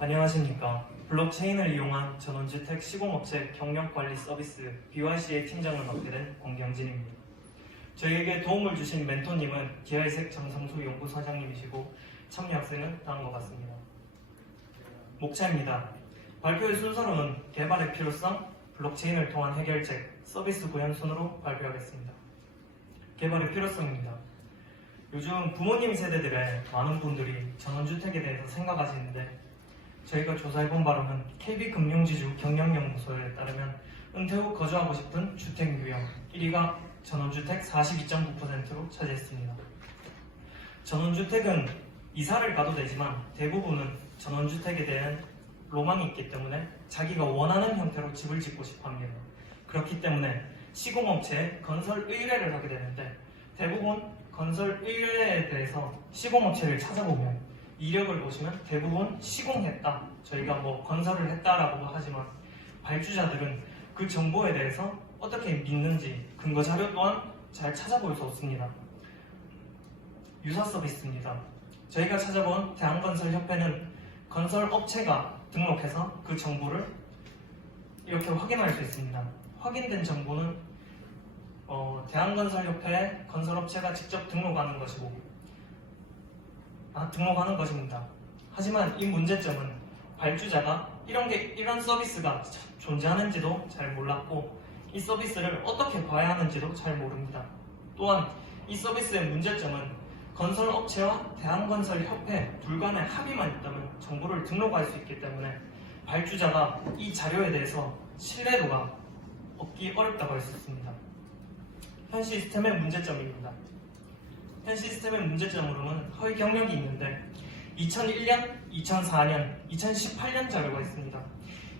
안녕하십니까. 블록체인을 이용한 전원주택 시공업체 경력관리 서비스 BYC의 팀장을 맡게 된 권경진입니다. 저희에게 도움을 주신 멘토님은 기아이색 정성수 연구소장님이시고 참여 학생은 다음과 같습니다. 목차입니다. 발표의 순서로는 개발의 필요성, 블록체인을 통한 해결책, 서비스 구현 순으로 발표하겠습니다. 개발의 필요성입니다. 요즘 부모님 세대들의 많은 분들이 전원주택에 대해서 생각하시는데 저희가 조사해본 바로는 KB금융지주 경영연구소에 따르면 은퇴 후 거주하고 싶은 주택 유형 1위가 전원주택 42.9%로 차지했습니다. 전원주택은 이사를 가도 되지만 대부분은 전원주택에 대한 로망이 있기 때문에 자기가 원하는 형태로 집을 짓고 싶어 합니다. 그렇기 때문에 시공업체에 건설 의뢰를 하게 되는데 대부분 건설 의뢰에 대해서 시공업체를 찾아보면 이력을 보시면 대부분 시공했다, 저희가 건설을 했다라고 하지만 발주자들은 그 정보에 대해서 어떻게 믿는지 근거 자료 또한 잘 찾아볼 수 없습니다. 유사 서비스입니다. 저희가 찾아본 대한건설협회는 건설업체가 등록해서 그 정보를 이렇게 확인할 수 있습니다. 확인된 정보는 대한건설협회에 건설업체가 직접 등록하는 것입니다. 하지만 이 문제점은 발주자가 이런 서비스가 존재하는지도 잘 몰랐고 이 서비스를 어떻게 봐야 하는지도 잘 모릅니다. 또한 이 서비스의 문제점은 건설업체와 대한건설협회 둘 간의 합의만 있다면 정보를 등록할 수 있기 때문에 발주자가 이 자료에 대해서 신뢰도가 얻기 어렵다고 할 수 있습니다. 현 시스템의 문제점입니다. 현 시스템의 문제점으로는 허위 경력이 있는데 2001년, 2004년, 2018년 자료가 있습니다.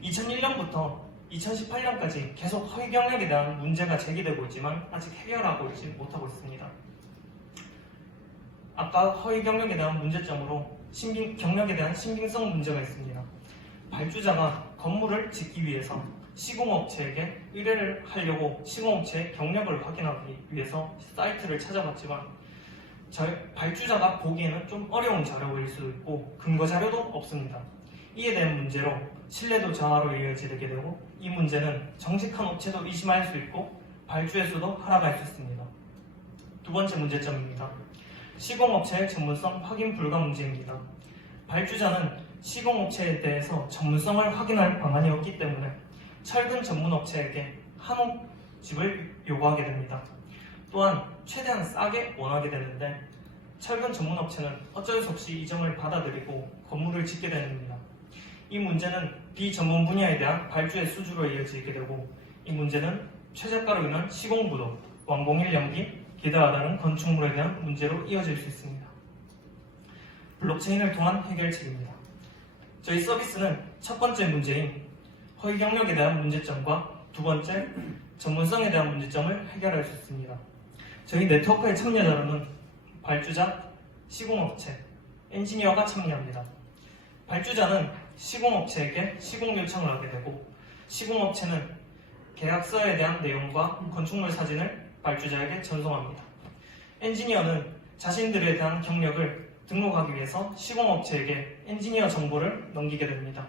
2001년부터 2018년까지 계속 허위 경력에 대한 문제가 제기되고 있지만 아직 해결하고 있지 못하고 있습니다. 아까 허위 경력에 대한 문제점으로 경력에 대한 신빙성 문제가 있습니다. 발주자가 건물을 짓기 위해서 시공업체에게 의뢰를 하려고 시공업체의 경력을 확인하기 위해서 사이트를 찾아봤지만 발주자가 보기에는 좀 어려운 자료일 수도 있고 근거 자료도 없습니다. 이에 대한 문제로 신뢰도 저하로 이어지게 되고 이 문제는 정직한 업체도 의심할 수 있고 발주의 수도 하락할 수 있습니다. 두 번째 문제점입니다. 시공업체의 전문성 확인 불가 문제입니다. 발주자는 시공업체에 대해서 전문성을 확인할 방안이 없기 때문에 철근 전문업체에게 한옥 집을 요구하게 됩니다. 또한 최대한 싸게 원하게 되는데 철근 전문업체는 어쩔 수 없이 이 점을 받아들이고 건물을 짓게 됩니다. 이 문제는 비전문 분야에 대한 발주의 수주로 이어지게 되고 이 문제는 최저가로 인한 시공부도, 완공일 연기, 기대와 다른 건축물에 대한 문제로 이어질 수 있습니다. 블록체인을 통한 해결책입니다. 저희 서비스는 첫 번째 문제인 허위 경력에 대한 문제점과 두 번째 전문성에 대한 문제점을 해결할 수 있습니다. 저희 네트워크의 참여자로는 발주자, 시공업체, 엔지니어가 참여합니다. 발주자는 시공업체에게 시공 요청을 하게 되고 시공업체는 계약서에 대한 내용과 건축물 사진을 발주자에게 전송합니다. 엔지니어는 자신들에 대한 경력을 등록하기 위해서 시공업체에게 엔지니어 정보를 넘기게 됩니다.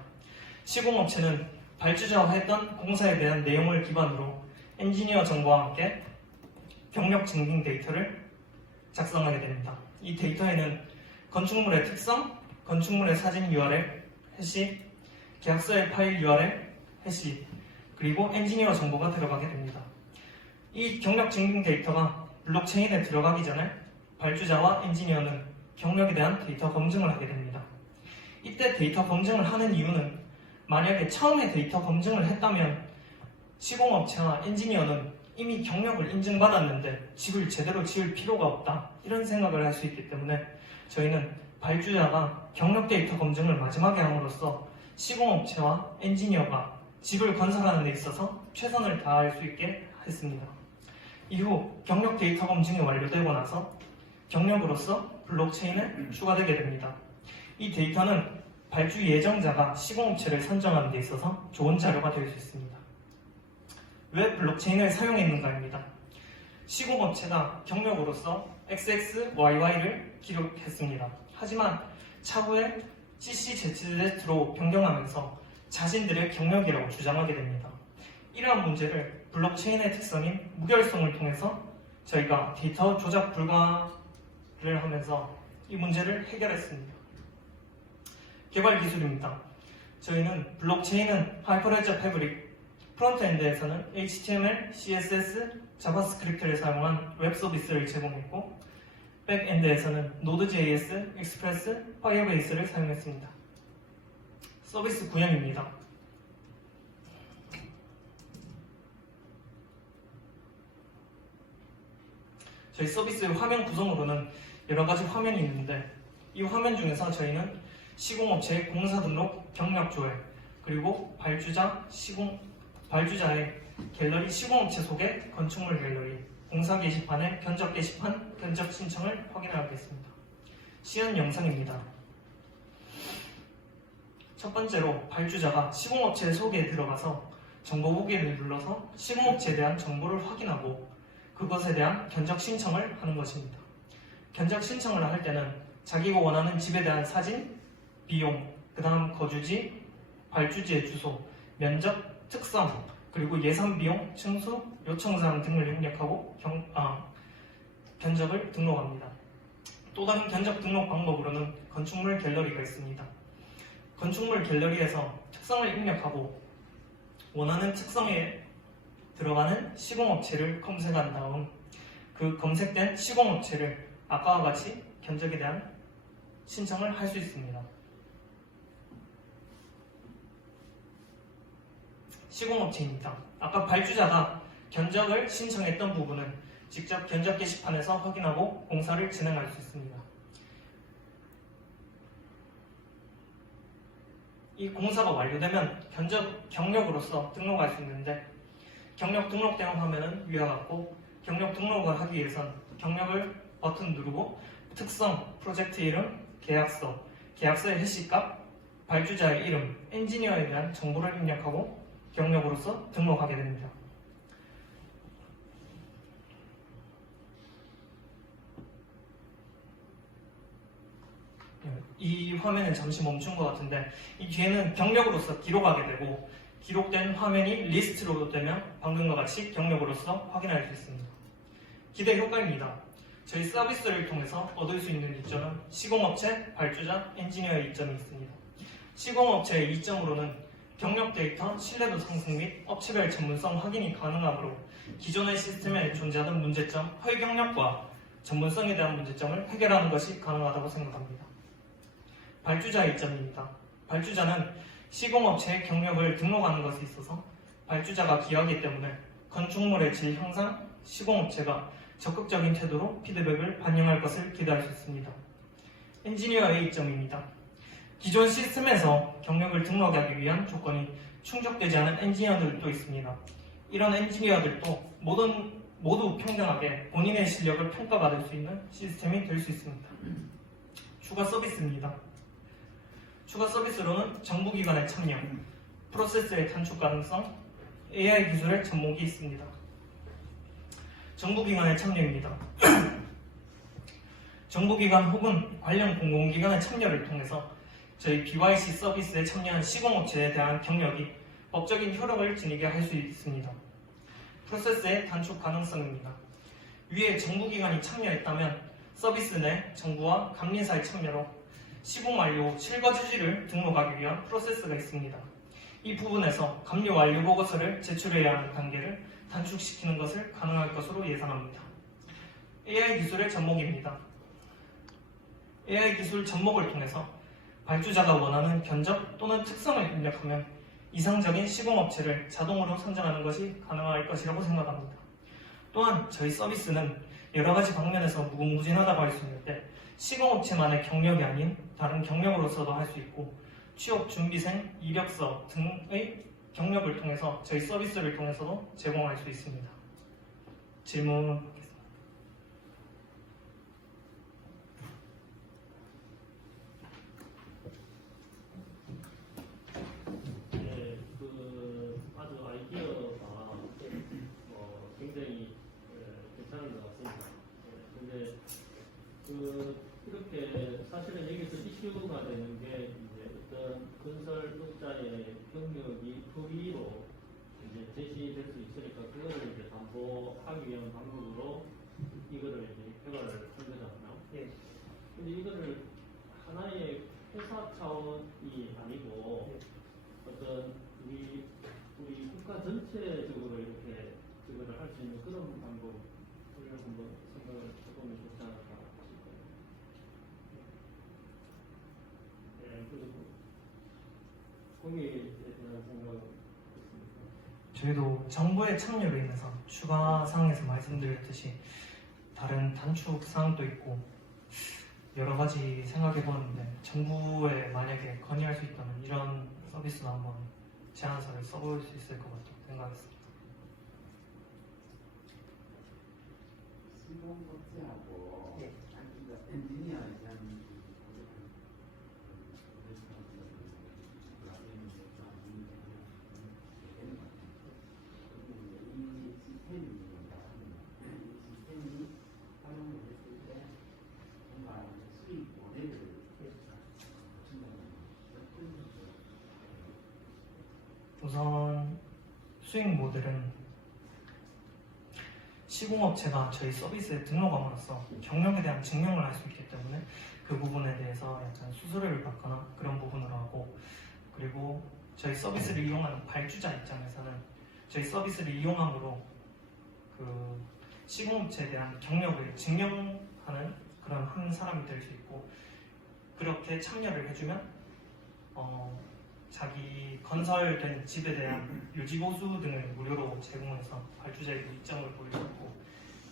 시공업체는 발주자와 했던 공사에 대한 내용을 기반으로 엔지니어 정보와 함께 경력 증빙 데이터를 작성하게 됩니다. 이 데이터에는 건축물의 특성, 건축물의 사진 URL, 해시, 계약서의 파일 URL, 해시, 그리고 엔지니어 정보가 들어가게 됩니다. 이 경력 증빙 데이터가 블록체인에 들어가기 전에 발주자와 엔지니어는 경력에 대한 데이터 검증을 하게 됩니다. 이때 데이터 검증을 하는 이유는 만약에 처음에 데이터 검증을 했다면 시공업체와 엔지니어는 이미 경력을 인증받았는데 집을 제대로 지을 필요가 없다 이런 생각을 할 수 있기 때문에 저희는 발주자가 경력 데이터 검증을 마지막에 함으로써 시공업체와 엔지니어가 집을 건설하는 데 있어서 최선을 다할 수 있게 했습니다. 이후 경력 데이터 검증이 완료되고 나서 경력으로서 블록체인에 추가되게 됩니다. 이 데이터는 발주 예정자가 시공업체를 선정하는 데 있어서 좋은 자료가 될 수 있습니다. 왜 블록체인을 사용했는가입니다. 시공업체가 경력으로서 XXYY를 기록했습니다. 하지만 차후에 CCZZ로 변경하면서 자신들의 경력이라고 주장하게 됩니다. 이러한 문제를 블록체인의 특성인 무결성을 통해서 저희가 데이터 조작 불가를 하면서 이 문제를 해결했습니다. 개발 기술입니다. 저희는 블록체인은 하이퍼레저 패브릭, 프론트엔드에서는 HTML, CSS, 자바스크립트를 사용한 웹 서비스를 제공했고 백엔드에서는 노드.js, 익스프레스, 파이어베이스를 사용했습니다. 서비스 구현입니다. 저희 서비스 화면 구성으로는 여러 가지 화면이 있는데 이 화면 중에서 저희는 시공업체의 공사 등록 경력 조회, 그리고 발주자의 갤러리 시공업체 소개, 건축물 갤러리, 공사 게시판의 견적 게시판, 견적 신청을 확인하겠습니다. 시연 영상입니다. 첫 번째로 발주자가 시공업체 소개에 들어가서 정보 보기를 눌러서 시공업체에 대한 정보를 확인하고 그것에 대한 견적 신청을 하는 것입니다. 견적 신청을 할 때는 자기가 원하는 집에 대한 사진, 비용, 그 다음 거주지, 발주지의 주소, 면적, 특성, 그리고 예산 비용, 층수, 요청사항 등을 입력하고 견적을 등록합니다. 또 다른 견적 등록 방법으로는 건축물 갤러리가 있습니다. 건축물 갤러리에서 특성을 입력하고 원하는 특성에 들어가는 시공업체를 검색한 다음 그 검색된 시공업체를 아까와 같이 견적에 대한 신청을 할 수 있습니다. 시공업체입니다. 아까 발주자가 견적을 신청했던 부분은 직접 견적 게시판에서 확인하고 공사를 진행할 수 있습니다. 이 공사가 완료되면 견적 경력으로서 등록할 수 있는데 경력 등록된 화면은 위와 같고 경력 등록을 하기 위해선 경력을 버튼 누르고 특성, 프로젝트 이름, 계약서, 계약서의 해시값, 발주자의 이름, 엔지니어에 대한 정보를 입력하고 경력으로서 등록하게 됩니다. 이 화면은 잠시 멈춘 것 같은데 이 뒤에는 경력으로서 기록하게 되고 기록된 화면이 리스트로 되면 방금과 같이 경력으로서 확인할 수 있습니다. 기대 효과입니다. 저희 서비스를 통해서 얻을 수 있는 이점은 시공업체, 발주자, 엔지니어의 이점이 있습니다. 시공업체의 이점으로는 경력 데이터 신뢰도 상승 및 업체별 전문성 확인이 가능하므로 기존의 시스템에 존재하던 문제점, 허위 경력과 전문성에 대한 문제점을 해결하는 것이 가능하다고 생각합니다. 발주자의 이점입니다. 발주자는 시공업체의 경력을 등록하는 것에 있어서 발주자가 기여하기 때문에 건축물의 질 향상, 시공업체가 적극적인 태도로 피드백을 반영할 것을 기대할 수 있습니다. 엔지니어의 이점입니다. 기존 시스템에서 경력을 등록하기 위한 조건이 충족되지 않은 엔지니어들도 있습니다. 이런 엔지니어들도 모두 평등하게 본인의 실력을 평가받을 수 있는 시스템이 될 수 있습니다. 추가 서비스입니다. 추가 서비스로는 정부기관의 참여, 프로세스의 단축 가능성, AI 기술의 접목이 있습니다. 정부기관의 참여입니다. 정부기관 혹은 관련 공공기관의 참여를 통해서 저희 BYC 서비스에 참여한 시공업체에 대한 경력이 법적인 효력을 지니게 할 수 있습니다. 프로세스의 단축 가능성입니다. 위에 정부기관이 참여했다면 서비스 내 정부와 감리사의 참여로 시공 완료 후 실거주지를 등록하기 위한 프로세스가 있습니다. 이 부분에서 감리 완료 보고서를 제출해야 하는 단계를 단축시키는 것을 가능할 것으로 예상합니다. AI 기술의 접목입니다. AI 기술 접목을 통해서 발주자가 원하는 견적 또는 특성을 입력하면 이상적인 시공업체를 자동으로 선정하는 것이 가능할 것이라고 생각합니다. 또한 저희 서비스는 여러 가지 방면에서 무궁무진하다고 할 수 있는데 시공업체만의 경력이 아닌 다른 경력으로서도 할 수 있고 취업 준비생, 이력서 등의 경력을 통해서 저희 서비스를 통해서도 제공할 수 있습니다. 질문 아주 아이디어가 굉장히 괜찮은 것 같습니다. 근데 이렇게 사실은 여기서 이슈가 되는 게 경력이 프리로 이제 제시될 수 있으니까 그거를 이제 담보하기 위한 방법으로 이거를 이제 개발을 한 거잖아요. 예. 근데 이거를 하나의 회사 차원이 아니고 어떤 우리 국가 전체적으로 이렇게 그거를 할 수 있는 그런 방법을 한번 생각을 해보면 좋지 않을까 싶어요. 네, 그리고 거기에 대한 생각은 있습니다. 저희도 정부의 참여로 인해서 추가 사항에서 말씀드렸듯이 다른 단축 사항도 있고 여러 가지 생각해 보는데 정부에 만약에 건의할 수 있다면 이런 서비스도 한번 제안서를 써볼 수 있을 것 같다고 생각했습니다. 시공 업체하고 예. 엔지니어에 대한 시스템이 활용을 했을 때 뭔가 수익 모델을 우선 수익 모델은 시공업체가 저희 서비스에 등록함으로써 경력에 대한 증명을 할 수 있기 때문에 그 부분에 대해서 약간 수수료를 받거나 그런 부분으로 하고, 그리고 저희 서비스를 이용하는 발주자 입장에서는 저희 서비스를 이용함으로 그 시공업체에 대한 경력을 증명하는 그런 한 사람이 될 수 있고, 그렇게 참여를 해주면 자기 건설된 집에 대한 유지보수 등을 무료로 제공해서 발주자에게 이점을 보일 수 있고,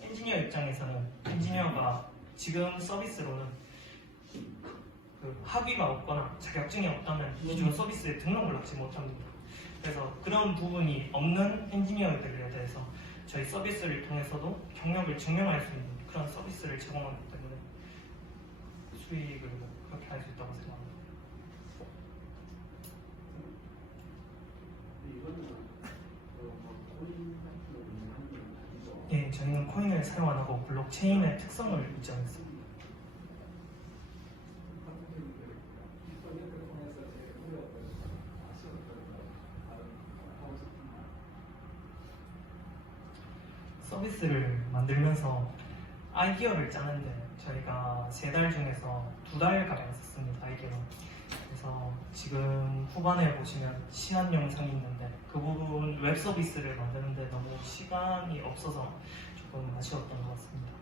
엔지니어 입장에서는 엔지니어가 지금 서비스로는 그 학위가 없거나 자격증이 없다면 기존 서비스에 등록을 하지 못합니다. 그래서 그런 부분이 없는 엔지니어들에 대해서 저희 서비스를 통해서도 경력을 증명할 수 있는 그런 서비스를 제공하기 때문에 수익을 그렇게 할 수 있다고 생각합니다. 예, 저희는 코인을 사용 안 하고 블록체인의 특성을 인정했습니다. 서비스를 만들면서 아이디어를 짜는데 저희가 3달 중에서 2달가량 썼습니다. 아이디어가. 그래서 지금 후반에 보시면 시안 영상이 있는데 그 부분 웹 서비스를 만드는데 너무 시간이 없어서 조금 아쉬웠던 것 같습니다.